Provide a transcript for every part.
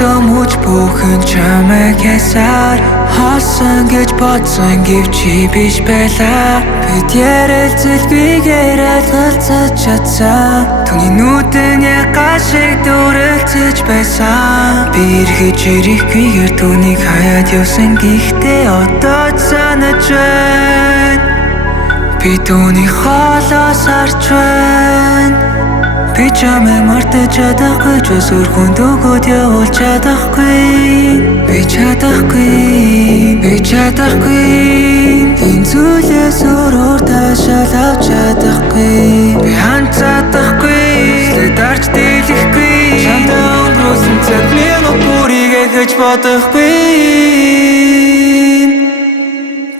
Sömüç бүхэн чамайг ясаар хоосон гэж бодсон гэвчи биш байлаа. Бид ярилцэлбигээр ойлголцож чадсан. Түүний нүдэн яга шиг дүрэлцэж байсан. Би эргэж ирэхгүйгээр түүнийг хаяад явсан. Гэхдээ одоо санаж байна. Би түүний хоолоос харж байна. Би чамайг мартаж чадахгүй ч бас өрхөнд өгөөд явуулж чадахгүй. Би чадахгүй. Энэ зүйлээс өөрөөр таашаал авч чадахгүй. Би ханцаадахгүй. Слэ дарж дийлэхгүй. Чамтай өнгөрүүлсэн цаг минут бүрийг эхэж бодохгүй.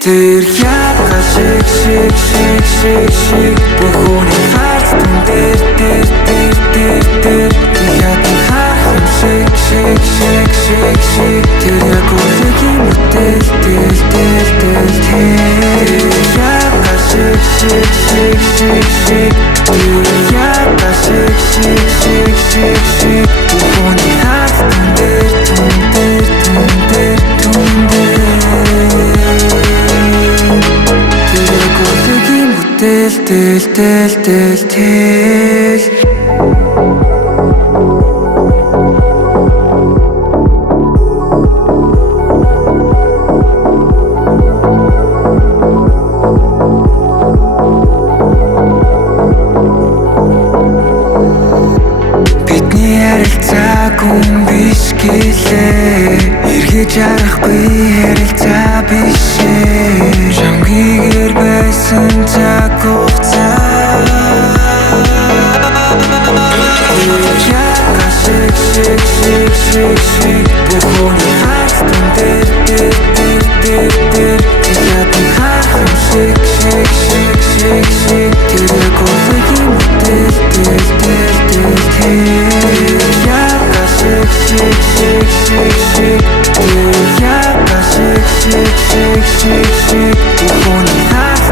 Тэр яга шиг бүхний харц тун дээр яадаг харахын шиг тэр яг үеийн мэтэл яга шиг бүхний харц тун дээр тэл бидний харилцаагүй биш гэлээ. Эргэж харахгүй харилцаа биш ээ. Шамгигээр байсан цаг хугацаа. Яга шиг бүхний харц тун дээр яадаг харахын шиг тэр яг үеийн мэтэл яга шиг бүхний харц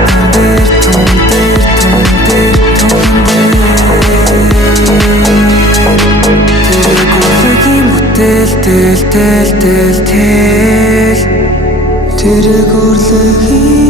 тун дээр тэр яг үеийн